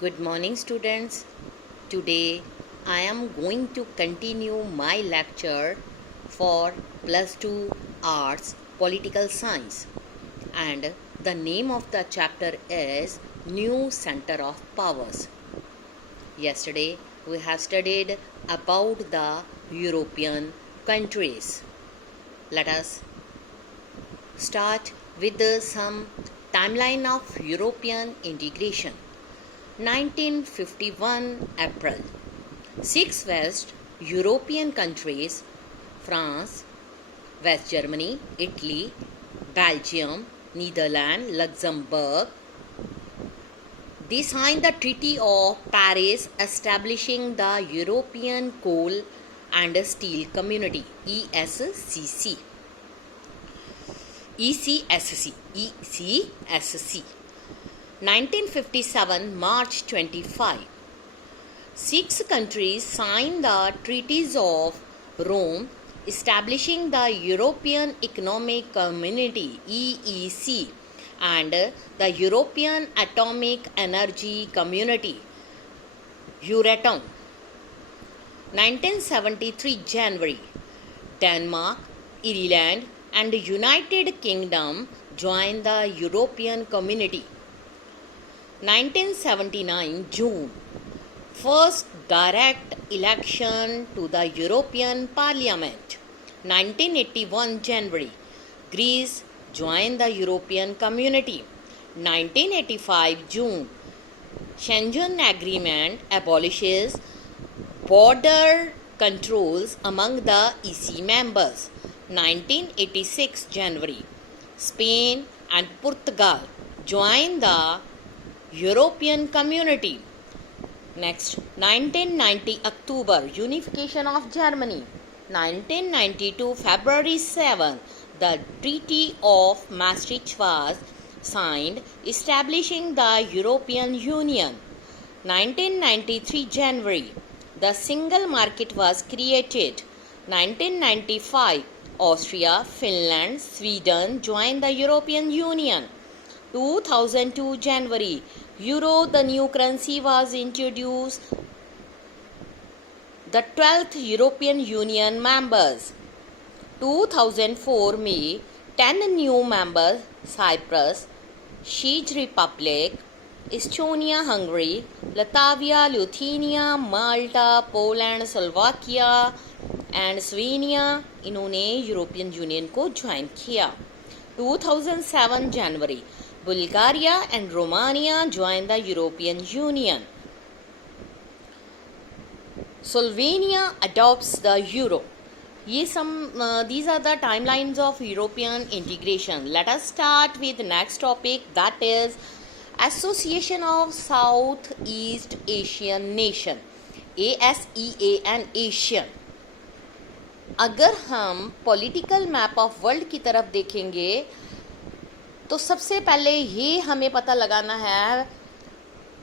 Good morning, students. Today I am going to continue my lecture for plus 2 arts political science, and the name of the chapter is New Center of Powers. Yesterday we have studied about the European countries. Let us start with some timeline of European integration. 1951 April. 6 West European countries, France, West Germany, Italy, Belgium, Netherlands, Luxembourg, they signed the Treaty of Paris establishing the European Coal and Steel Community ECSC. ECSC 1957 March 25. 6 countries signed the Treaties of Rome establishing the European Economic Community EEC and the European Atomic Energy Community Euratom. 1973 January. Denmark, Ireland and United Kingdom joined the European Community. 1979 June. First direct election to the European Parliament. 1981 January. Greece joined the European Community. 1985 June. Schengen Agreement abolishes border controls among the EC members. 1986 January. Spain and Portugal joined the European Community. Next, 1990 October, unification of Germany. 1992 February 7, the Treaty of Maastricht was signed, establishing the European Union. 1993 January, the single market was created. 1995 Austria, Finland, Sweden joined the European Union. 2002 January, Euro, the new currency, was introduced. The 12th European Union members. 2004 May, 10 new members: Cyprus, Czech Republic, Estonia, Hungary, Latvia, Lithuania, Malta, Poland, Slovakia and Slovenia इन्होंने European union को join किया. 2007 January, Bulgaria and Romania joined the European Union. Slovenia adopts the euro. These are the timelines of European integration. Let us start with the next topic, that is Association of Southeast Asian Nation, ASEAN Asian. अगर हम political map of world की तरफ देखेंगे तो सबसे पहले ये हमें पता लगाना है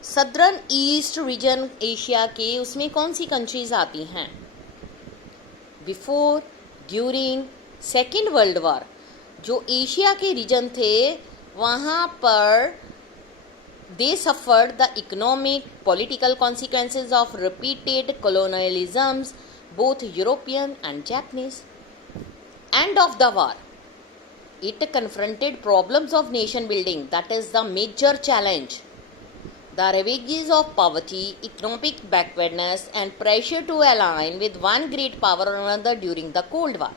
सदर्न ईस्ट रीजन एशिया के उसमें कौन सी कंट्रीज आती हैं. Before, during second world war जो एशिया के रीजन थे वहाँ पर they suffered the economic political consequences of repeated colonialisms, both European and Japanese. End of the war, it confronted problems of nation building, that is the major challenge. The ravages of poverty, economic backwardness and pressure to align with one great power or another during the Cold War.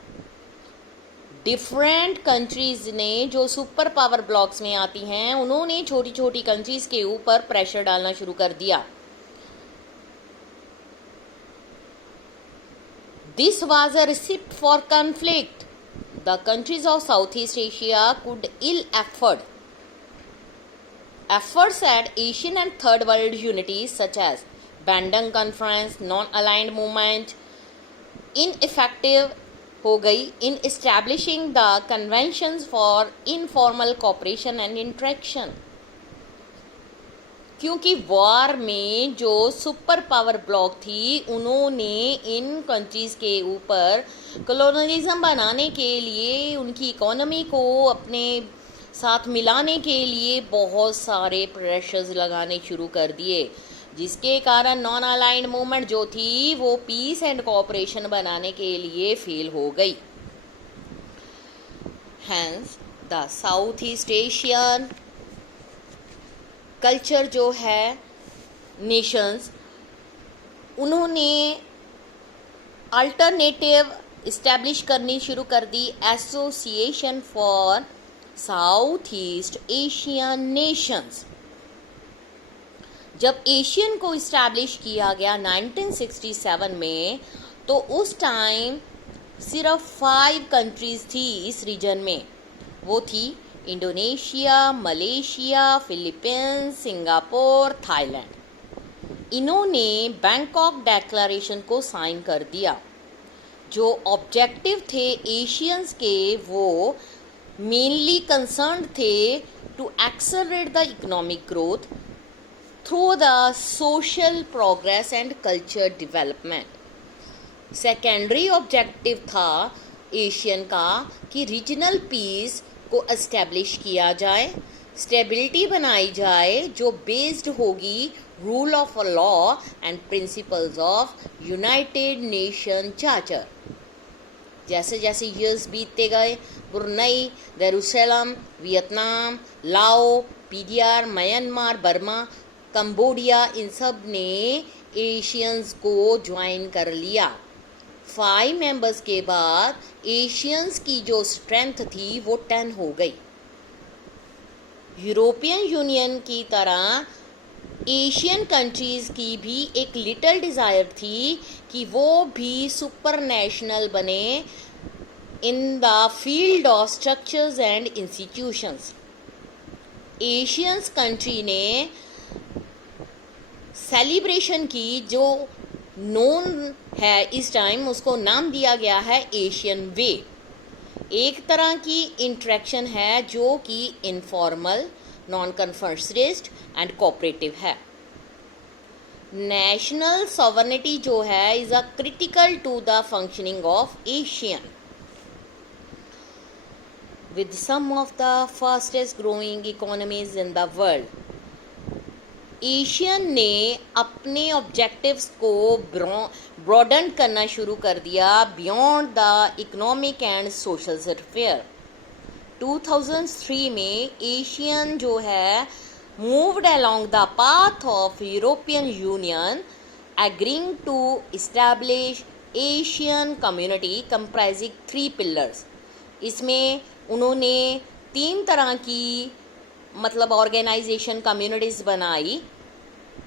Different countries ने जो super power blocks में आती हैं उन्होंने छोटी छोटी countries के ऊपर प्रेशर डालना शुरू कर दिया. This was a recipe for conflict. The countries of Southeast Asia could ill afford. Efforts at Asian and Third World unity such as Bandung Conference, non-aligned movement, ineffective हो गई in establishing the conventions for informal cooperation and interaction. क्योंकि war में जो super power block थी उन्होंने इन countries के ऊपर colonialism बनाने के लिए उनकी इकोनॉमी को अपने साथ मिलाने के लिए बहुत सारे प्रेशर्स लगाने शुरू कर दिए, जिसके कारण नॉन अलाइंड मूवमेंट जो थी वो पीस एंड कोऑपरेशन बनाने के लिए फेल हो गई। Hence the South East Asian culture जो है नेशंस, उन्होंने अल्टरनेटिव इस्टेब्लिश करनी शुरू कर दी, Association for South East Asian Nations. जब एशियन को इस्टेब्लिश किया गया 1967 में, तो उस टाइम सिर्फ 5 कंट्रीज थी इस रीजन में। वो थी Indonesia, Malaysia, Philippines, Singapore, Thailand. इन्होंने बैंकॉक डिक्लेरेशन को साइन कर दिया। जो ऑब्जेक्टिव थे एशियंस के, वो मेनली कंसर्न्ड थे to accelerate the economic growth through the social progress and culture development. Secondary objective था एशियन का कि रीजनल पीस को एस्टेब्लिश किया जाए, स्टेबिलिटी बनाई जाए जो बेस्ड होगी rule of law and principles of United nation charter. जैसे जैसे ईयर्स बीतते गए, ब्रुनई, जेरूसलम, वियतनाम, लाओ, पीडीआर, म्यांमार, बर्मा, कंबोडिया, इन सब ने एशियंस को ज्वाइन कर लिया। 5 मेंबर्स के बाद एशियंस की जो स्ट्रेंथ थी वो 10 हो गई। यूरोपियन यूनियन की तरह एशियन कंट्रीज़ की भी एक लिटिल डिज़ायर थी कि वो भी सुपर नेशनल बने in the field of structures and institutions. Asians country ने सेलिब्रेशन की जो नोन है इस टाइम, उसको नाम दिया गया है एशियन वे। एक तरह की इंटरेक्शन है जो कि informal, non confrontationist and cooperative है। नेशनल सॉवरेनिटी जो है is a critical to the functioning of ASEAN. With some of the fastest growing economies in the world, ASEAN ने अपने ऑब्जेक्टिव्स को ब्रॉडन करना शुरू कर दिया beyond the economic and social sphere. 2003 में एशियन जो है moved along the path of European Union, agreeing to establish ASEAN community comprising 3 pillars. इसमें उन्होंने 3 तरह की मतलब ऑर्गेनाइजेशन कम्युनिटीज़ बनाई।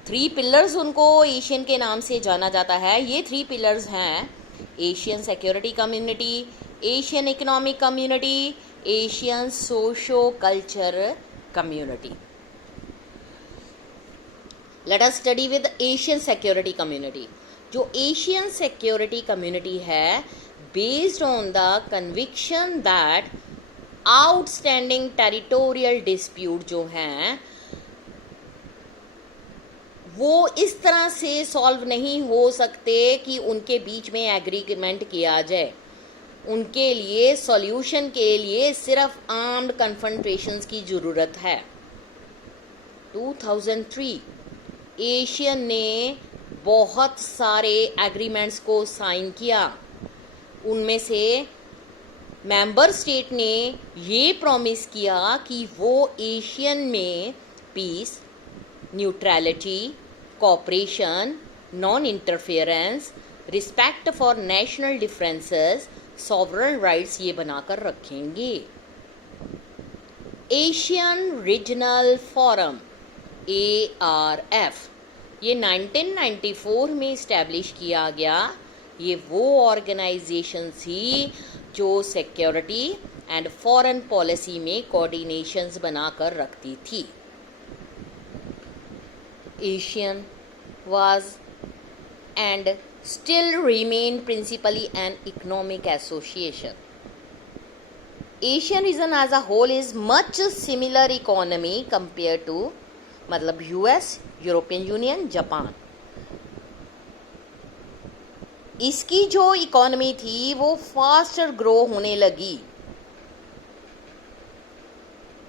3 पिलर्स उनको एशियन के नाम से जाना जाता है। ये 3 पिलर्स हैं Asian security community, Asian economic community, Asian socio culture community. Let us study with Asian security community. जो एशियन सिक्योरिटी कम्युनिटी है, based on the conviction that outstanding territorial dispute जो हैं वो इस तरह से सॉल्व नहीं हो सकते कि उनके बीच में एग्रीमेंट किया जाए। उनके लिए सॉल्यूशन के लिए सिर्फ आर्म्ड कन्फ्रंटेशंस की ज़रूरत है। 2003 एशियन ने बहुत सारे एग्रीमेंट्स को साइन किया। उनमें से मेंबर स्टेट ने ये प्रॉमिस किया कि वो एशियन में peace, neutrality, cooperation, non interference, respect for national differences, sovereign rights ये बनाकर रखेंगे। एशियन रीजनल फोरम ARF ये 1994 में इस्टेब्लिश किया गया। ये वो ऑर्गेनाइजेशन थी जो सिक्योरिटी एंड फॉरेन पॉलिसी में कोऑर्डिनेशंस बनाकर रखती थी। Asian was and still remain principally an economic association. Asian region as a whole is much similar economy compared to मतलब US, यूरोपियन यूनियन, जापान। इसकी जो इकोनॉमी थी वो फास्टर ग्रो होने लगी।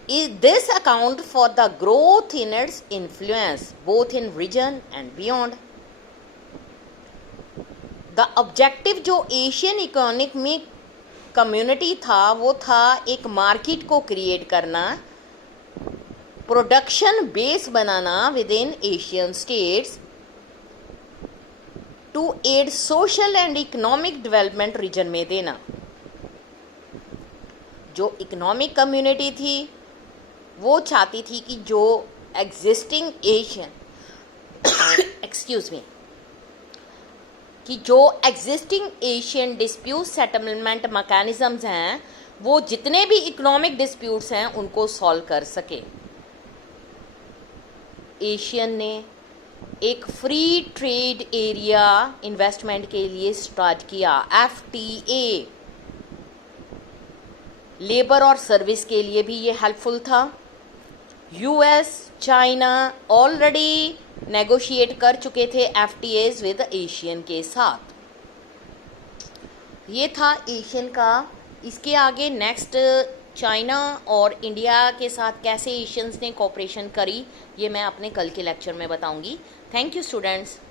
This account for the growth in its influence both in region and beyond. The objective जो ASEAN economic में community था वो था एक मार्केट को क्रिएट करना, प्रोडक्शन बेस बनाना within ASEAN states to aid social and economic development region में देना। जो इकोनॉमिक कम्युनिटी थी वो चाहती थी कि जो एग्जिस्टिंग एशियन एक्सक्यूज मी कि जो existing Asian dispute settlement mechanisms हैं वो जितने भी इकोनॉमिक डिस्प्यूट्स हैं उनको सॉल्व कर सके। एशियन ने एक फ्री ट्रेड एरिया इन्वेस्टमेंट के लिए स्टार्ट किया, FTA। लेबर और सर्विस के लिए भी ये हेल्पफुल था। US, चाइना ऑलरेडी नेगोशिएट कर चुके थे FTAs विद एशियन के साथ। ये था एशियन का। इसके आगे नेक्स्ट चाइना और इंडिया के साथ कैसे एशियंस ने कोऑपरेशन करी ये मैं अपने कल के लेक्चर में बताऊंगी। Thank you students.